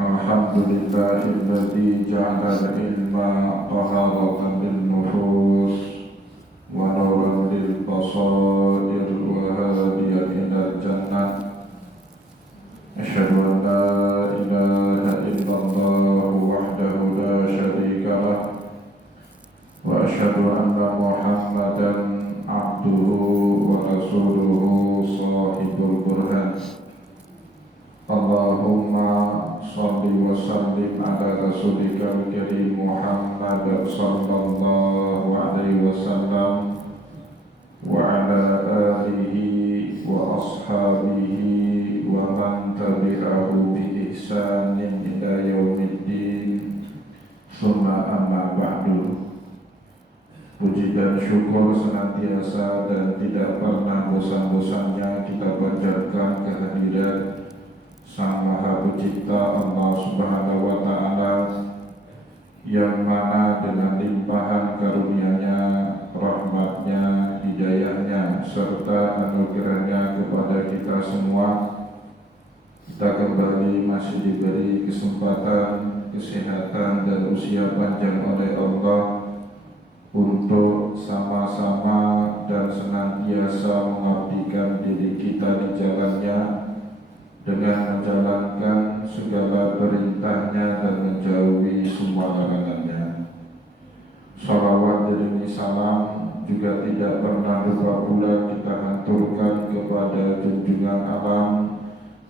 Alhamdulillahilladzi ja'ala al-ilma taharatan lin-nufus wa nuran lil-basair wa hadiyan ilal jannah. Asyhadu an la ilaha illallah wahdahu la syarika lah wa asyhadu anna Muhammadan abduhu wa rasuluhu shahibul burhan. Allahumma shalli wa sallim ala rasulika al-karim Muhammad sallallahu alaihi wasallam wa ala alihi wa ashabihi wa man tabi'ahu bi ihsanin ila yaumiddin. Summa amma ba'du. Puji dan syukur senantiasa dan tidak pernah bosan-bosannya kita panjatkan kehadirat Sang Maha Pencipta Allah Subhanahu wa Ta'ala, yang mana dengan limpahan karunia-Nya, rahmat-Nya, hidayah-Nya, serta anugerah-Nya kepada kita semua, kita kembali masih diberi kesempatan, kesehatan, dan usia panjang oleh Allah untuk sama-sama dan senantiasa mengabdikan diri kita di jalan-Nya dengan menjalankan segala perintahnya dan menjauhi semua larangannya. Salawat demi salam juga tidak pernah lupa pula kita haturkan kepada junjungan alam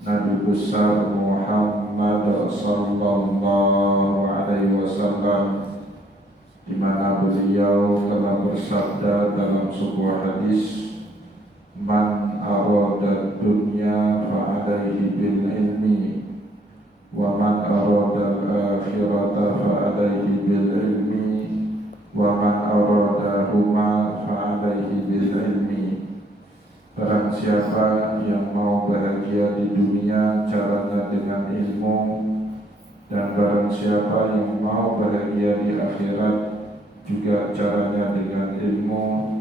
Nabi besar Muhammad sallallahu alaihi wasallam, di mana beliau telah bersabda dalam sebuah hadis, "Man arada dunya fa'alaihi bil ilmi wa man arada al-akhirata fa'alaihi bil ilmi wa man arada huma fa'alaihi bil ilmi." Barang siapa yang mau bahagia di dunia, caranya dengan ilmu, dan barang siapa yang mau bahagia di akhirat, juga caranya dengan ilmu.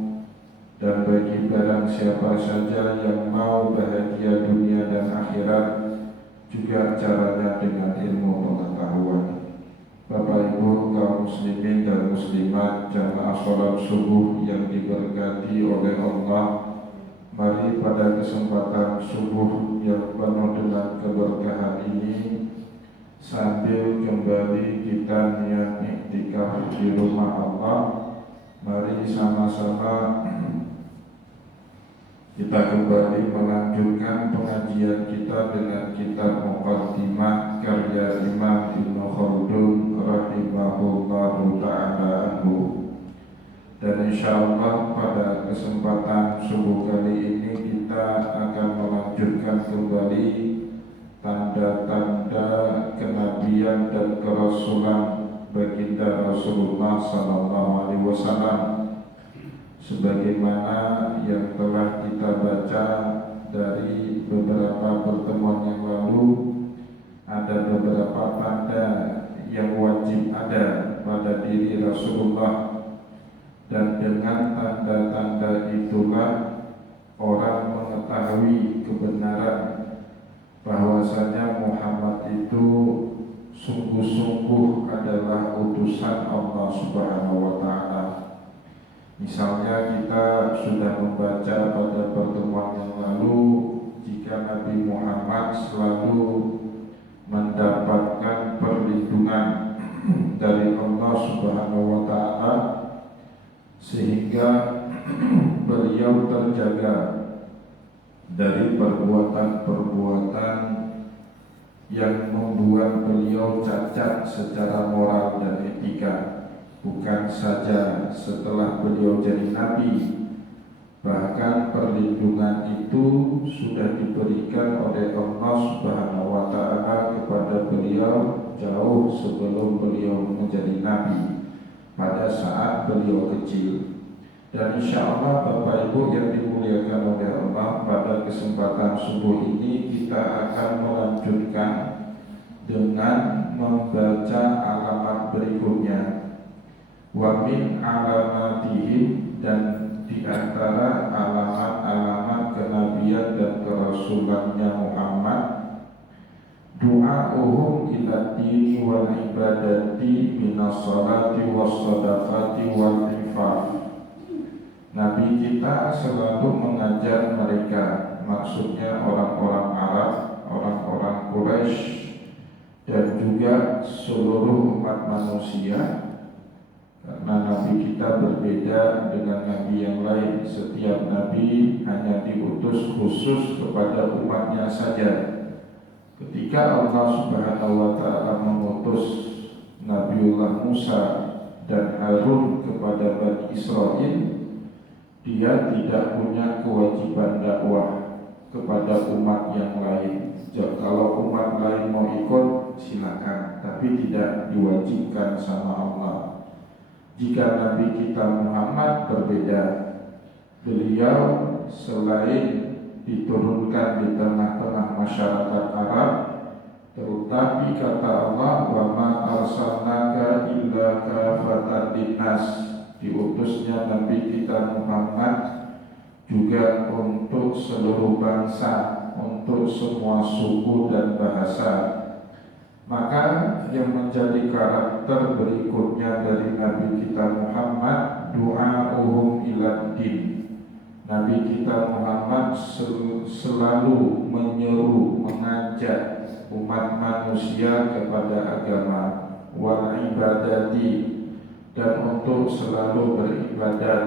Dan bagi barang siapa saja yang mau bahagia dunia dan akhirat, juga caranya dengan ilmu pengetahuan. Bapak Ibu kaum muslimin dan muslimat, jamaah sholat subuh yang diberkati oleh Allah, mari pada kesempatan subuh yang penuh dengan keberkahan ini, sambil kembali kita niat iktikaf di rumah Allah, mari sama-sama kita kembali melanjutkan pengajian kita dengan kitab Muqaddimah karya Imam Ibnu Khaldun rahimahullahu ta'ala anhu. Dan insyaallah pada kesempatan subuh kali ini kita akan melanjutkan kembali tanda-tanda kenabian dan kerasulan baginda Rasulullah sallallahu alaihi wasallam, sebagaimana yang telah kita baca dari beberapa pertemuan yang lalu. Ada beberapa tanda yang wajib ada pada diri Rasulullah, dan dengan tanda-tanda itulah orang mengetahui kebenaran bahwasanya Muhammad itu sungguh-sungguh adalah utusan Allah Subhanahu wa Ta'ala. Misalnya kita sudah membaca pada pertemuan yang lalu, jika Nabi Muhammad selalu mendapatkan perlindungan dari Allah Subhanahu wa Ta'ala, sehingga beliau terjaga dari perbuatan-perbuatan yang membuat beliau cacat secara moral dan etika. Bukan saja setelah beliau jadi nabi, bahkan perlindungan itu sudah diberikan oleh Allah Subhanahu wa Ta'ala kepada beliau jauh sebelum beliau menjadi nabi, pada saat beliau kecil. Dan insya Allah Bapak Ibu yang dimuliakan oleh Allah, pada kesempatan subuh ini kita akan melanjutkan dengan membaca alamat berikutnya. Wa min alamatihim, dan di antara alamat-alamat kenabian dan kerasulannya Muhammad, du'a'uhum ila dini wal ibadati minas salati was sadaqati wal infaq. Nabi kita selalu mengajar mereka, maksudnya orang-orang Arab, orang-orang Quraisy, dan juga seluruh umat manusia. Karena Nabi kita berbeda dengan Nabi yang lain. Setiap Nabi hanya diutus khusus kepada umatnya saja. Ketika Allah Subhanahu wa Ta'ala mengutus Nabiullah Musa dan Harun kepada Bani Israel, dia tidak punya kewajiban dakwah kepada umat yang lain. Kalau umat lain mau ikut silakan, tapi tidak diwajibkan sama Allah. Jika Nabi kita Muhammad berbeda, beliau selain diturunkan di tengah-tengah masyarakat Arab, tetapi kata Allah, wa ma arsalnaka illa kafatan linnas, diutusnya Nabi kita Muhammad juga untuk seluruh bangsa, untuk semua suku dan bahasa. Maka yang menjadi karakter berikutnya dari Nabi kita Muhammad, du'a'uhum ila din. Nabi kita Muhammad selalu menyeru, mengajak umat manusia kepada agama, wal ibadati, dan untuk selalu beribadat,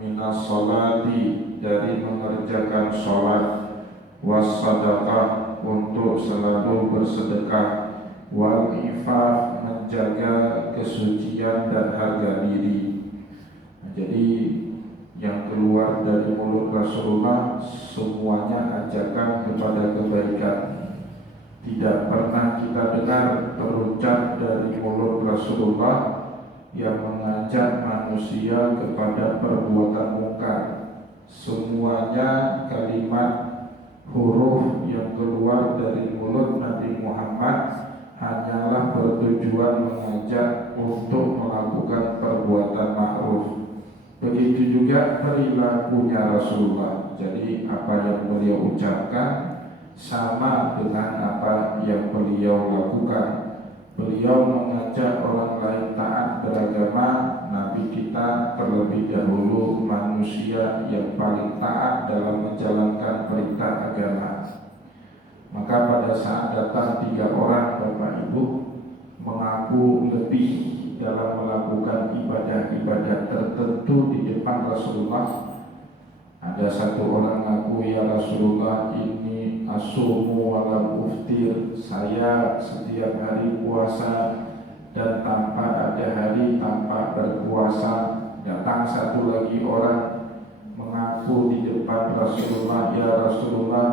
minas sholati, dari mengerjakan sholat, was sadaqah, untuk selalu bersedekah, wal ifaf, menjaga kesucian dan harga diri. Jadi yang keluar dari mulut Rasulullah semuanya ajakan kepada kebaikan. Tidak pernah kita dengar terucap dari mulut Rasulullah yang mengajak manusia kepada perbuatan mungkar. Semuanya kalimat huruf yang keluar dari mulut Nabi Muhammad hanyalah bertujuan mengajak untuk melakukan perbuatan ma'ruf. Begitu juga perilakunya Rasulullah. Jadi apa yang beliau ucapkan sama dengan apa yang beliau lakukan. Beliau mengajak orang lain taat beragama, Nabi kita terlebih dahulu manusia yang paling taat dalam menjalankan perintah agama. Maka pada saat datang 3 orang Bapak Ibu mengaku lebih dalam melakukan ibadah-ibadah tertentu di depan Rasulullah, ada satu orang mengaku, ya Rasulullah, ini asumu walam uftir, saya setiap hari puasa dan tanpa ada hari tanpa berpuasa. Datang satu lagi orang mengaku di depan Rasulullah, ya Rasulullah,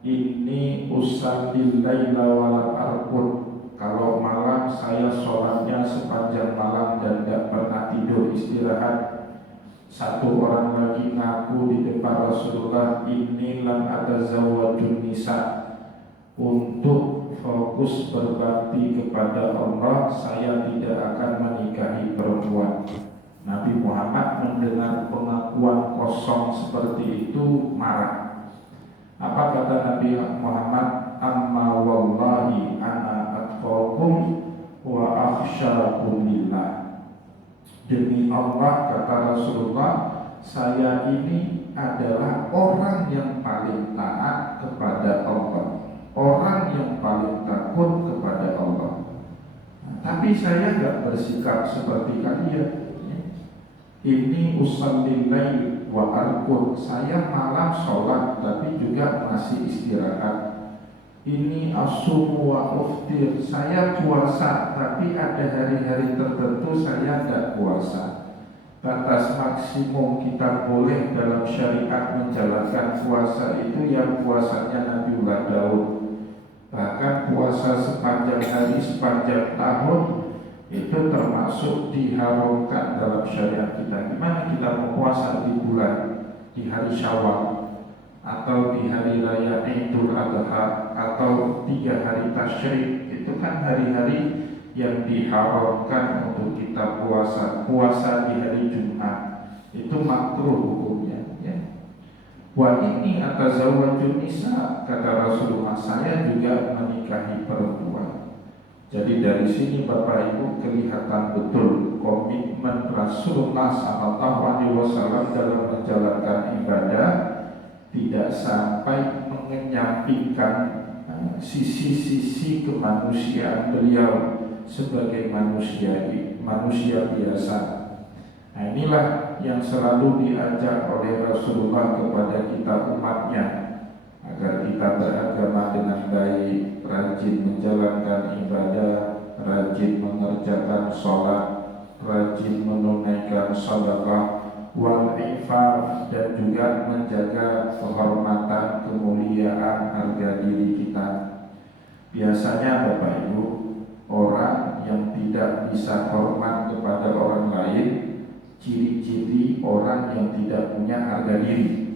ini usallil laila wala arqud, kalau malam saya sholatnya sepanjang malam dan tidak pernah tidur istirahat. Satu orang lagi ngaku di depan Rasulullah, ini lam atazawwajun nisa, untuk fokus berbakti kepada Allah saya tidak akan menikahi perempuan. Nabi Muhammad mendengar pengakuan kosong seperti itu marah. Apa kata Nabi Muhammad? Amma wallahi ana atqakum wa akhsyakum lillah. Demi Allah, kata Rasulullah, saya ini adalah orang yang paling taat kepada Allah, orang yang paling takut kepada Allah. Tapi saya tidak bersikap seperti kalian. Ini usallil lail wa arqud, saya malam sholat tapi juga masih istirahat. Ini asum wa uftir, saya puasa tapi ada hari-hari tertentu saya tidak puasa. Batas maksimum kita boleh dalam syariat menjalankan puasa itu yang puasanya Nabiullah Daud. Bahkan puasa sepanjang hari, sepanjang tahun itu termasuk diharamkan dalam syariat kita. Gimana kita mau puasa di bulan, di hari Syawal, atau di hari raya Idul Adha, atau 3 hari tasyrik? Itu kan hari-hari yang diharamkan untuk kita puasa. Puasa di hari Jumat itu makruh hukumnya, ya. Wa inni atazawwajun nisa, kata Rasulullah, saya juga menikahi perempuan. Jadi dari sini Bapak Ibu kelihatan betul komitmen Rasulullah SAW dalam menjalankan ibadah, tidak sampai mengenyampingkan sisi-sisi kemanusiaan beliau sebagai manusia biasa. Nah, inilah yang selalu diajak oleh Rasulullah kepada kita umatnya, agar kita beragama dengan baik, rajin menjalankan ibadah, rajin mengerjakan sholat, rajin menunaikan sedekah, wal infaq, dan juga menjaga kehormatan, kemuliaan harga diri kita. Biasanya Bapak Ibu, orang yang tidak bisa hormat kepada orang lain, ciri-ciri orang yang tidak punya harga diri.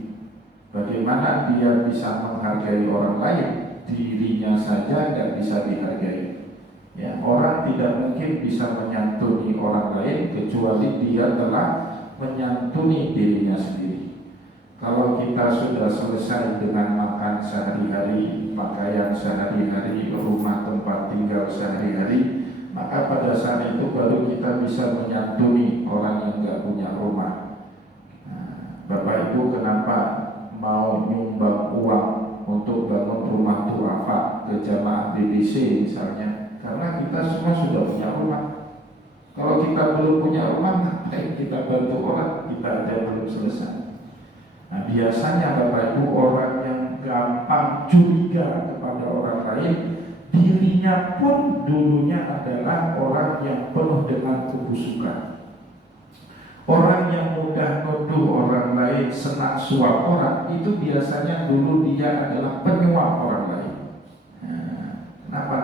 Bagaimana dia bisa menghargai orang lain? Dirinya saja tidak bisa dihargai. Ya, orang tidak mungkin bisa menyantuni orang lain kecuali dia telah menyantuni dirinya sendiri. Kalau kita sudah selesai dengan makan sehari-hari, pakaian sehari-hari, rumah tempat tinggal sehari-hari, maka pada saat itu baru kita bisa menyantuni orang yang tidak punya rumah. Bapak Ibu kenapa mau nyumbang uang untuk bangun rumah duafa ke jamaah BBC misalnya? Karena kita semua sudah punya rumah. Kalau kita belum punya rumah, ngapain kita bantu orang? Kita aja belum selesai. Nah, biasanya Bapak Ibu, orang yang gampang curiga kepada orang lain, dirinya pun dulunya adalah orang yang penuh dengan kebusukan. Orang yang mudah nuduh orang lain, senang suap orang, itu biasanya dulu dia adalah penyuap orang lain. Nah, kenapa?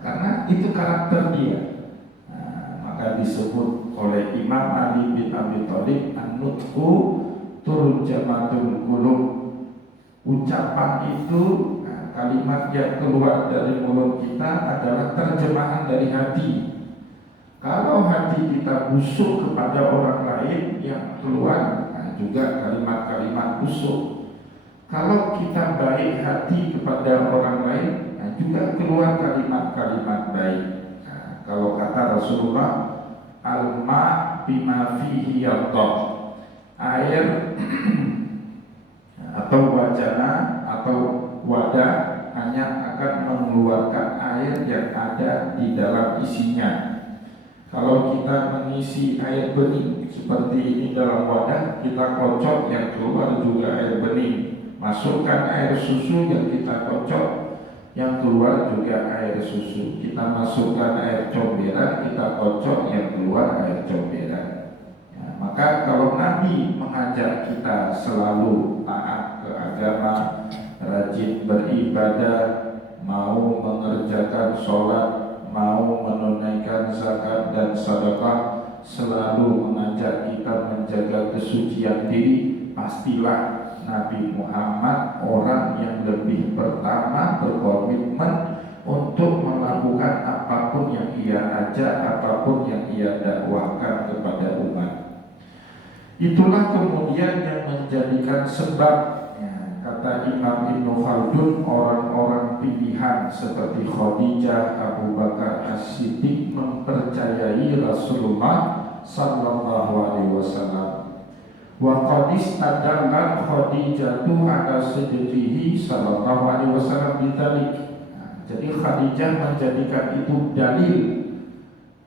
Karena itu karakter dia. Nah, maka disebut oleh Imam Ali bin Abi Thalib, an-nutqu turjamatul qulub. Ucapan itu, kalimat yang keluar dari mulut kita adalah terjemahan dari hati. Kalau hati kita busuk kepada orang lain, yang keluar juga kalimat-kalimat busuk. Kalau kita baik hati kepada orang lain, juga keluar kalimat-kalimat baik. Kalau kata Rasulullah, al-ma' bima fihi yattaq, air atau wajana atau wadah hanya akan mengeluarkan air yang ada di dalam isinya. Kalau kita mengisi air bening seperti ini dalam wadah, kita kocok, yang keluar juga air bening. Masukkan air susu, yang kita kocok, yang keluar juga air susu. Kita masukkan air comberan, kita kocok, yang keluar air comberan. Ya, maka kalau Nabi mengajak kita selalu taat ke agama, rajin beribadah, mau mengerjakan sholat, mau menunaikan zakat dan sedekah, selalu mengajak kita menjaga kesucian diri, pastilah Nabi Muhammad orang yang lebih pertama berkomitmen untuk melakukan apapun yang ia ajak, apapun yang ia dakwahkan kepada umat. Itulah kemudian yang menjadikan sebab, kata Imam Ibnu Khaldun, orang-orang pilihan seperti Khadijah, Abu Bakar As-Siddiq mempercayai Rasulullah sallallahu alaihi wasallam. Wa qad istadallat Khadijah ala sidqihi sallallahu alaihi wasallam bidzalik. Jadi Khadijah menjadikan itu dalil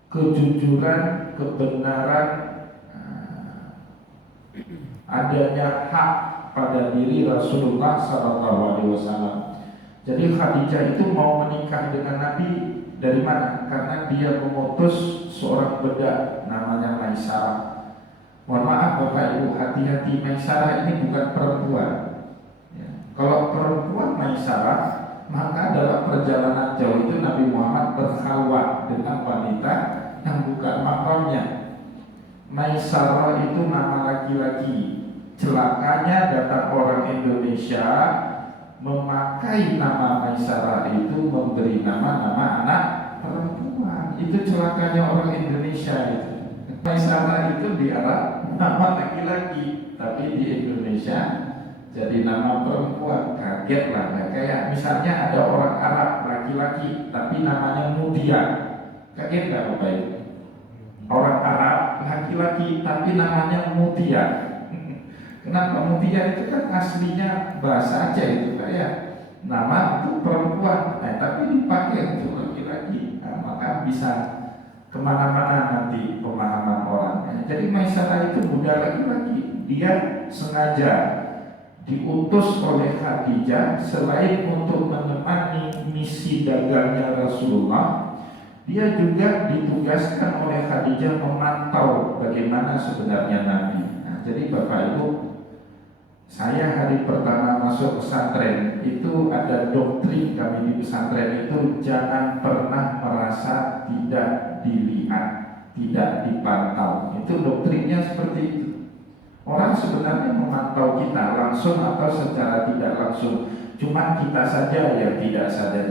kejujuran, kebenaran, adanya hak pada diri Rasulullah SAW. Jadi Khadijah itu mau menikah dengan Nabi dari mana? Karena dia memutus seorang budak namanya Maisarah. Mohon maaf Bapak Ibu, hati-hati, Maisarah ini bukan perempuan. Ya. Kalau perempuan Maisarah, maka dalam perjalanan jauh itu Nabi Muhammad berkhalwat dengan wanita yang bukan mahramnya. Maisarah itu nama laki-laki. Celakanya datang orang Indonesia memakai nama Maisarah itu memberi nama anak perempuan. Itu celakanya orang Indonesia itu. Maisarah itu di Arab nama laki-laki, tapi di Indonesia jadi nama perempuan, kaget lah. Nah, kayak misalnya ada orang Arab laki-laki tapi namanya Mutia, kaget nggak Bapak Ibu? Orang Arab laki-laki tapi namanya Mutia. Kenapa? Mutia itu kan aslinya bahasa Aceh itu kayak nama itu perempuan, tapi dipakai untuk laki-laki. Nah, maka bisa kemana-mana nanti pemahaman orang. Jadi Maisarah itu budak laki-laki, dia sengaja diutus oleh Khadijah selain untuk menemani misi dagangnya Rasulullah, dia juga ditugaskan oleh Khadijah memantau bagaimana sebenarnya Nabi. Nah, jadi Bapak Ibu, saya hari pertama masuk pesantren itu ada doktrin kami di pesantren itu jangan pernah merasa tidak dilihat, tidak dipantau. Itu doktrinnya seperti itu. Orang sebenarnya memantau kita langsung atau secara tidak langsung, cuma kita saja yang tidak sadar.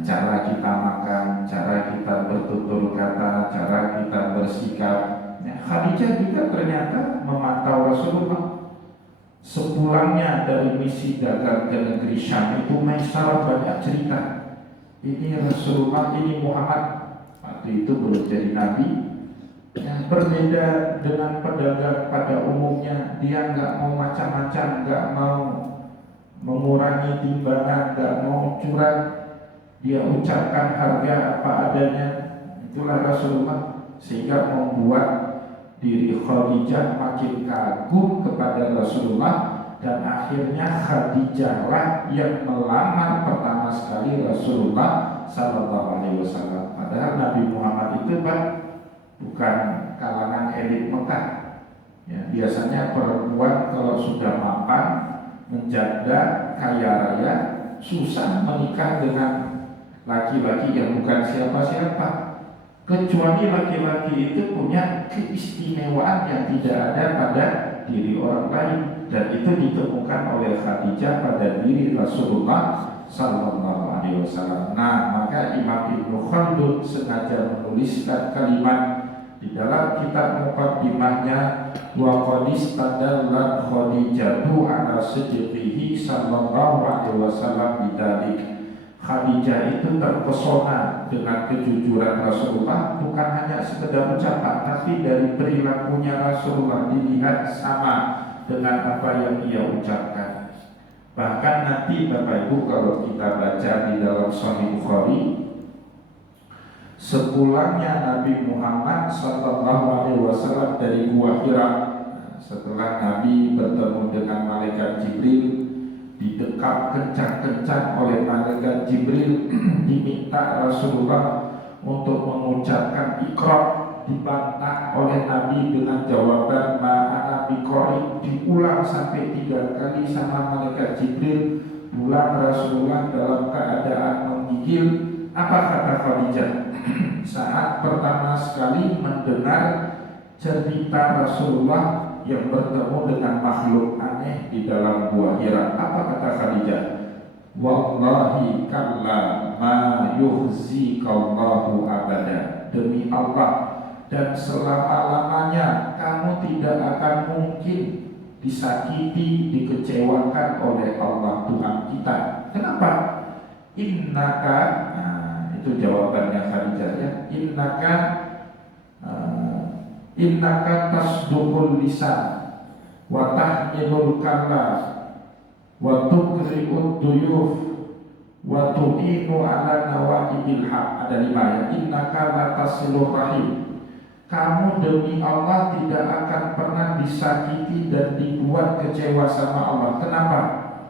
Cara kita makan, cara kita bertutur kata, cara kita bersikap. Khadijah juga ternyata memantau Rasulullah. Sepulangnya dari misi dagang ke negeri Syam itu Maisarah banyak cerita. Ini Rasulullah, ini Muhammad. Waktu itu belum jadi nabi. Yang berbeda dengan pedagang pada umumnya, dia nggak mau macam-macam, nggak mau mengurangi timbangan, nggak mau curang. Dia ucapkan harga apa adanya. Itulah Rasulullah, sehingga membuat diri Khadijah makin kagum kepada Rasulullah, dan akhirnya Khadijah lah yang melamar pertama sekali Rasulullah Sallallahu Alaihi Wasallam. Padahal Nabi Muhammad itu bukan kalangan elit Mekah. Ya, biasanya perempuan kalau sudah mapan, menjanda, kaya raya, susah menikah dengan laki-laki yang bukan siapa-siapa. Kecuali laki-laki itu punya keistimewaan yang tidak ada pada diri orang lain, dan itu ditemukan oleh Khadijah pada diri Rasulullah Sallallahu Alaihi Wasallam. Nah, maka Imam Ibnu Khaldun sengaja menuliskan kalimat di dalam kitab muqaddimahnya, wa qad istadallat Khadijatu ala sidqihi sallallahu alaihi wasallam bidzalik. Khadijah itu terpesona dengan kejujuran Rasulullah, bukan hanya sekedar ucapan, tapi dari perilakunya Rasulullah dilihat sama dengan apa yang ia ucapkan. Bahkan nanti Bapak Ibu kalau kita baca di dalam Sahih Bukhari, sepulangnya Nabi Muhammad Sallallahu Alaihi Wasallam dari Gua Hira, setelah Nabi bertemu dengan malaikat Jibril, didekap kencang-kencang oleh malaikat Jibril, diminta Rasulullah untuk mengucapkan Iqra, dibantah oleh Nabi dengan jawaban ma'ana biqari, diulang sampai 3 kali sama malaikat Jibril. Pulang Rasulullah dalam keadaan menggigil. Apa kata Khadijah saat pertama sekali mendengar cerita Rasulullah yang bertemu dengan makhluk aneh di dalam Gua Hira? Apa kata Khadijah? Wallahi kalla ma yuhzikallahu abada. Demi Allah, dan selama-lamanya kamu tidak akan mungkin disakiti, dikecewakan oleh Allah Tuhan kita. Kenapa? Innaka, itu jawabannya Khadijah ya. Innaka tasduqul lisan wa tahmilul kalam wa tukri'ud duyuf wa tu'inu ala nawa'ibil haq. Ada 5 ya. Innaka la tasilur rahim. Kamu demi Allah tidak akan pernah disakiti dan dibuat kecewa sama Allah. Kenapa?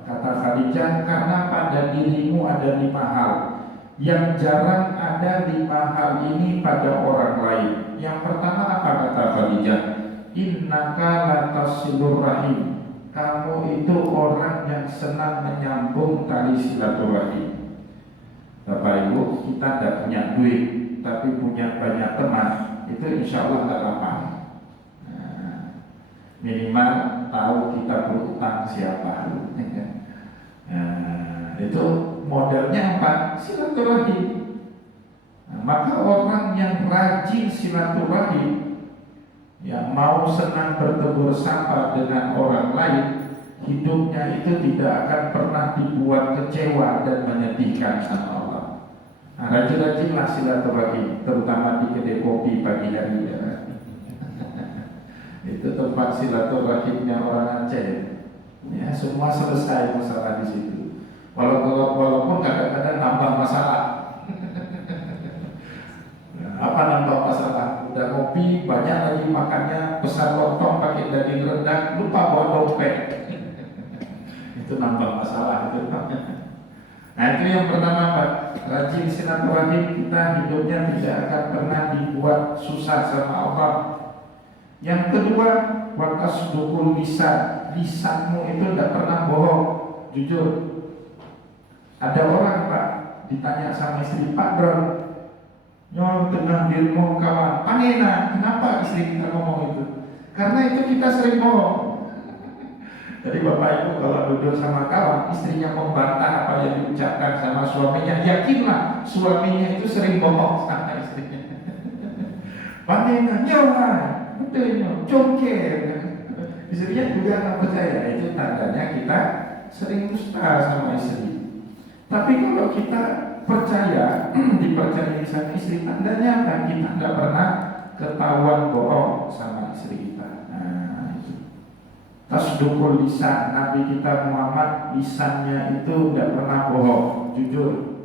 Kata Khadijah, karena pada dirimu ada 5 hal yang jarang ada 5 hal ini pada orang lain. Yang pertama apa kata Khadijah? Innaka latasilur rahim. Kamu itu orang yang senang menyambung tali silaturahim. Bapak Ibu, kita tidak punya duit tapi punya banyak teman, itu insya Allah tidak apa-apa. Minimal tahu kita berutang siapa. Itu modelnya apa? Silaturahim. Maka orang yang rajin silaturahim, yang mau senang bertegur sapa dengan orang lain, hidupnya itu tidak akan pernah dibuat kecewa dan menyedihkan sama Allah. Nah, rajin-rajinlah silaturahim, terutama di kedai kopi pagi hari ya. Itu tempat silaturahimnya orang Aceh. Ya, semua selesai masalah di situ. Walaupun kadang-kadang nambah masalah. Apa nambah masalah? Udah ngopi, banyak lagi makannya, pesan lontong pakai daging rendang, lupa bawa dompet. Itu nambah masalah itu. Nah, itu yang pertama, Pak. Rajin silaturahim, kita hidupnya tidak akan pernah dibuat susah sama Allah. Yang kedua, watasdukul lisan. Lisanmu itu tidak pernah bohong, jujur. Ada orang, Pak, ditanya sama istri, Pak Bro, nyol tengah dirmo kawan, panena, kenapa istri kita ngomong itu? Karena itu kita sering bohong. Jadi Bapak Ibu kalau duduk sama kawan, istrinya membantah apa yang diucapkan sama suaminya, yakinlah suaminya itu sering bohong sama istrinya. Panena, nyawa, betul nyol, congkel. Istrinya juga nggak percaya, itu tandanya kita sering dusta sama istri. Tapi kalau kita percaya, dipercayai sama istri, tandanya apa? Kita nggak pernah ketahuan bohong sama istri kita. Nah, itu tasdukul lisan. Nabi kita Muhammad lisannya itu nggak pernah bohong, jujur.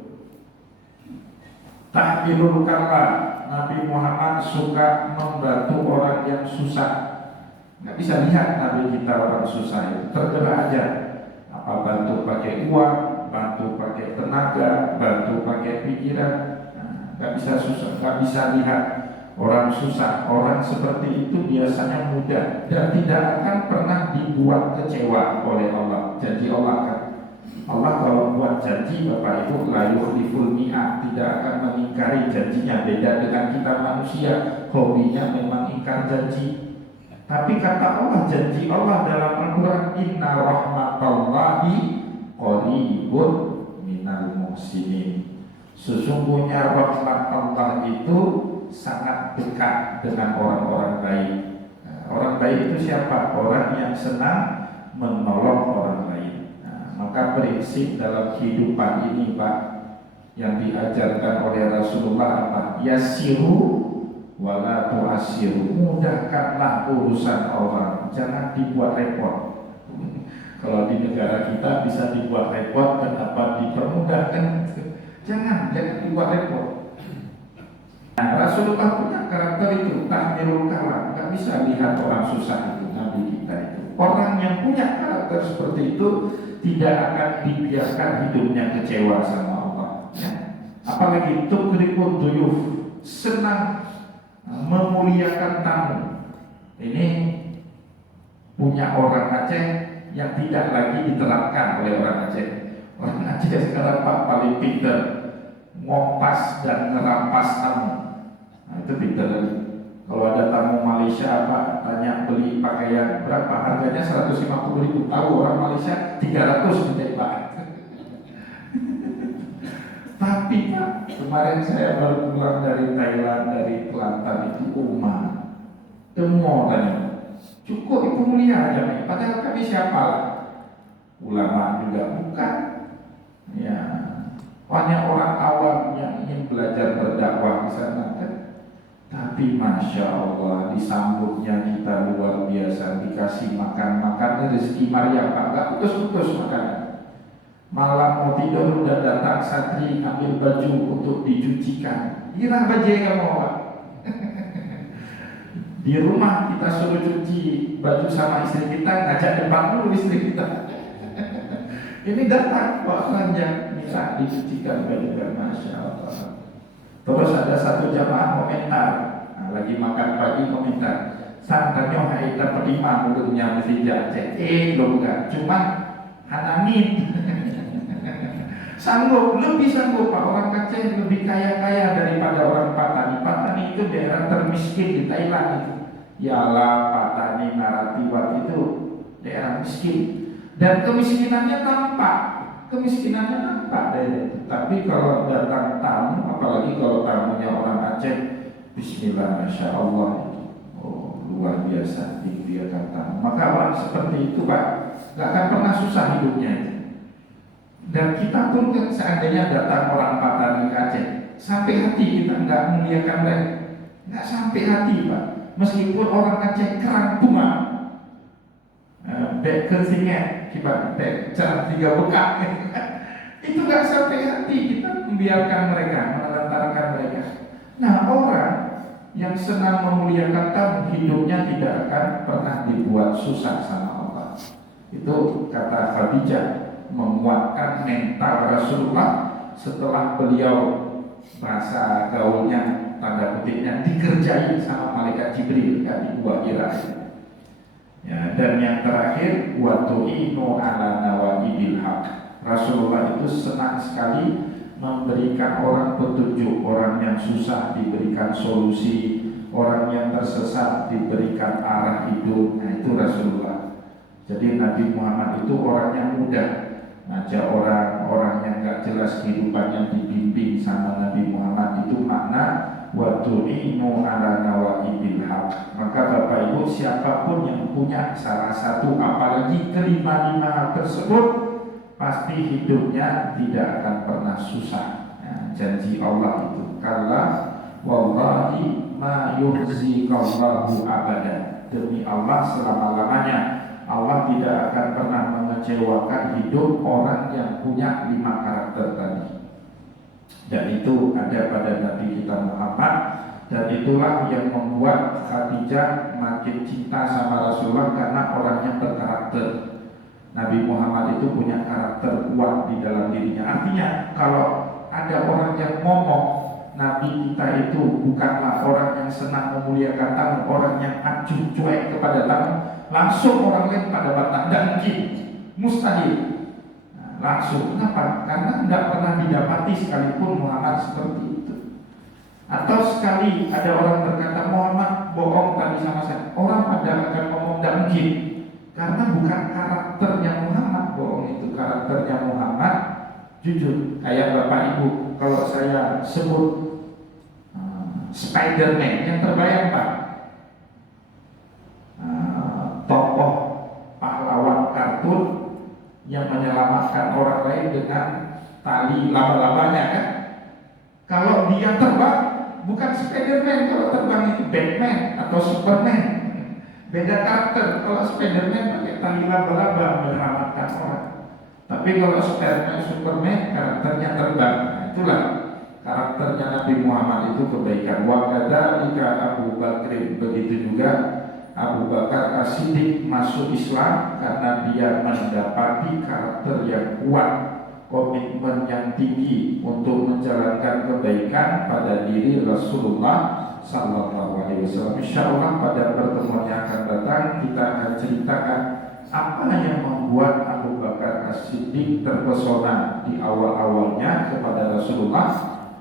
Tahilul kalam. Nabi Muhammad suka membantu orang yang susah. Nggak bisa lihat Nabi kita orang susah itu tergerak aja. Apa bantu pakai uang, bantu pakai tenaga, bantu pakai pikiran. Nggak bisa susah, nggak bisa lihat orang susah. Orang seperti itu biasanya mudah dan tidak akan pernah dibuat kecewa oleh Allah. Janji Allah kan, Allah kalau buat janji Bapak Ibu la yukhliful mi'ad, tidak akan mengingkari janjinya. Beda dengan kita manusia, hobinya memang ingkar janji. Tapi kata Allah, janji Allah dalam Al-Quran, inna rahmatallahi qaribun minal muhsinin. Sesungguhnya rahmat Allah itu sangat dekat dengan orang-orang baik. Orang baik itu siapa? Orang yang senang menolong orang lain. Maka prinsip dalam kehidupan ini, Pak, yang diajarkan oleh Rasulullah apa? Yasiru wala tu'asiru, mudahkanlah urusan orang, jangan dibuat repot. Kalau di negara kita bisa dibuat repot, kenapa dipermudahkan? Jangan dibuat repot. Nah, Rasulullah punya karakter itu, tahmirul kalam, nggak bisa lihat orang susah itu. Nabi kita itu orang yang punya karakter seperti itu tidak akan dibiarkan hidupnya kecewa sama Allah. Ya? Apalagi tukrikun duyuf, senang memuliakan tamu. Ini punya orang Aceh yang tidak lagi diterapkan oleh orang Aceh. Orang Aceh sekarang Pak paling pintar ngompas dan ngerampas tamu. Nah, itu pintar. Kalau ada tamu Malaysia Pak tanya beli pakaian berapa, harganya 150.000. Tahu orang Malaysia 300 menjadi Pak. Tapi Pak, kemarin saya baru pulang dari Thailand, dari Kelantan itu Uma Temo tanya, cukup Ibu mulia aja nih, padahal kami siapa lah? Ulama juga bukan. Ya, banyak orang awam yang ingin belajar berdakwah di sana kan. Tapi Masya Allah, disambutnya kita luar biasa, dikasih makan rezeki Maryam Pak, gak putus-putus makanan. Malam mau tidur udah datang santri ambil baju untuk dicucikan. Kira baju yang mau Pak. Di rumah kita suruh cuci baju sama istri kita, ngajak depan dulu istri kita. Ini datang Pak Ranjang minta dicucikan baju, Masya Allah. Terus ada satu jamaah komentar, lagi makan pagi komentar, santannya hai dapat 5 mulutnya mesti jacek. Belum enggak, cuma hanamin. Sanggup, lebih sanggup Pak. Orang Aceh lebih kaya daripada orang Patani. Patani itu daerah termiskin di Thailand itu. Yalah, Patani, Naratiwat itu daerah miskin. Dan kemiskinannya nampak. Tapi kalau datang tamu, apalagi kalau tamunya orang Aceh, Bismillah, Masya Allah itu, oh, luar biasa dibiarkan tamu. Maka orang seperti itu Pak, nggak akan pernah susah hidupnya. Dan kita pun kan seandainya datang orang Patani ke Aceh, sampai hati kita nggak memuliakan mereka, nggak sampai hati Pak. Meskipun orang Aceh kerang bunga, bek kersinget, kita bek cara 3 bekak, itu nggak sampai hati kita membiarkan mereka, menelantarkan mereka. Nah, orang yang senang memuliakan tamu, hidupnya tidak akan pernah dibuat susah sama Allah. Itu kata Khadijah, menguatkan mental Rasulullah setelah beliau bahasa gaulnya, tanda kutipnya, dikerjai sama malaikat Jibril di Gua Hira. Ya, dan yang terakhir, wa tu'inu ala nawajibil haq. Rasulullah itu senang sekali memberikan orang petunjuk, orang yang susah diberikan solusi, orang yang tersesat diberikan arah hidup. Nah, itu Rasulullah. Jadi Nabi Muhammad itu orang yang mudah ngajak orang yang gak jelas kehidupannya dibimbing sama Nabi Muhammad. Itu makna wa tu'inu ala nawaibil haq. Maka Bapak Ibu, siapapun yang punya salah satu apalagi kelima-lima hal tersebut, pasti hidupnya tidak akan pernah susah. Ya, janji Allah itu, kalla wallahi ma yuhzikallahu abada. Demi Allah, selama-lamanya Allah tidak akan pernah mengecewakan hidup orang yang punya 5 karakter tadi. Dan itu ada pada Nabi kita Muhammad. Dan itulah yang membuat Khadijah makin cinta sama Rasulullah, karena orangnya berkarakter. Nabi Muhammad itu punya karakter kuat di dalam dirinya. Artinya kalau ada orang yang ngomong Nabi kita itu bukanlah orang yang senang memuliakan tamu, orang yang acuh cuek kepada tamu, langsung orang lain pada bantah. Dan mungkin mustahil. Nah, langsung. Kenapa? Karena tidak pernah didapati sekalipun Muhammad seperti itu. Atau sekali ada orang berkata Muhammad bohong tadi sama saya, orang pada akan ngomong tidak mungkin. Karena bukan karakternya Muhammad bohong, itu karakternya Muhammad jujur. Kayak Bapak Ibu, kalau saya sebut Spider-Man, yang terbayang Pak, tokoh pahlawan kartun yang menyelamatkan orang lain dengan tali laba-labanya kan. Kalau dia terbang, bukan Spider-Man. Kalau terbang itu Batman atau Superman, beda karakter. Kalau Spider-Man pakai tali laba-laba menyelamatkan orang. Tapi kalau Superman karakternya terbang. Nah, itulah karakternya Nabi Muhammad itu kebaikan. Wa kadzalika Abu Bakr, begitu juga Abu Bakar As-Siddiq masuk Islam karena dia mendapati karakter yang kuat, komitmen yang tinggi untuk menjalankan kebaikan pada diri Rasulullah Sallallahu Alaihi Wasallam. Insyaallah pada pertemuan yang akan datang kita akan ceritakan apa yang membuat Abu Bakar As-Siddiq terpesona di awal-awalnya kepada Rasulullah,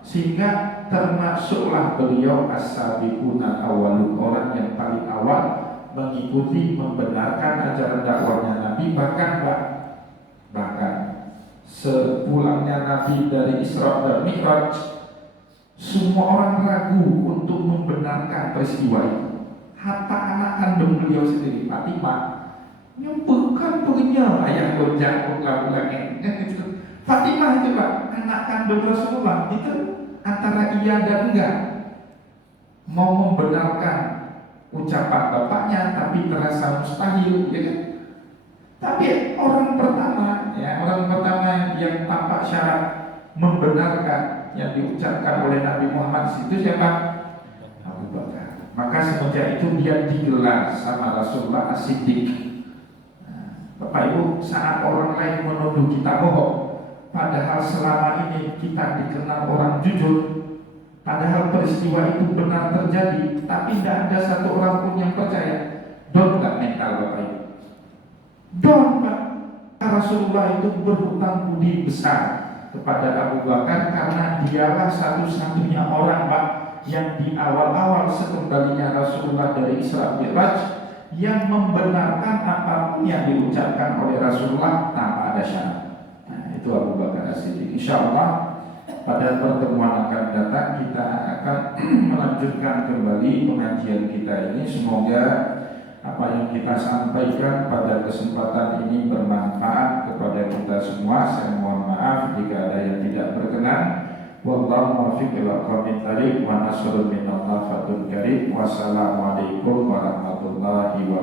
sehingga termasuklah beliau as-sabiquna awwalun, orang yang paling awal mengikuti, membenarkan ajaran dakwahnya Nabi. Bahkan sepulangnya Nabi dari Isra dan Mi'raj, semua orang ragu untuk membenarkan peristiwa itu. Hatta anak kandung beliau sendiri, Fatimah, bukan punya ayah gonjang ulang-ulangnya. Fatimah itu Pak, anak kandung Rasulullah, itu antara iya dan enggak mau membenarkan ucapan bapaknya, tapi terasa mustahil, ya kan? Tapi orang pertama yang tampak syarat membenarkan yang diucapkan oleh Nabi Muhammad itu siapa? Abu Bakar. Maka semenjak itu dia digelar sama Rasulullah As-Siddiq. Bapak Ibu, saat orang lain menuduh kita bohong, padahal selama ini kita dikenal orang jujur, padahal peristiwa itu benar terjadi, tapi tidak ada satu orang pun yang percaya. Don gak mental Bapak Ibu? Don Pak. Rasulullah itu berhutang budi besar kepada Abu Bakar, karena dialah satu-satunya orang Pak yang di awal-awal sekembalinya Rasulullah dari Isra Mi'raj yang membenarkan apapun yang diucapkan oleh Rasulullah tanpa ada syarat. Nah, itu Abu Bakar As-Siddiq. Insyaallah pada pertemuan akan datang kita akan melanjutkan kembali pengajian kita ini. Semoga apa yang kita sampaikan pada kesempatan ini bermanfaat kepada kita semua. Saya mohon maaf jika ada yang tidak berkenan. Wallahu muwaffiq ila aqwamit thariq wa nasrun minallah fatul karim. Wassalamualaikum warahmatullahi wabarakatuh.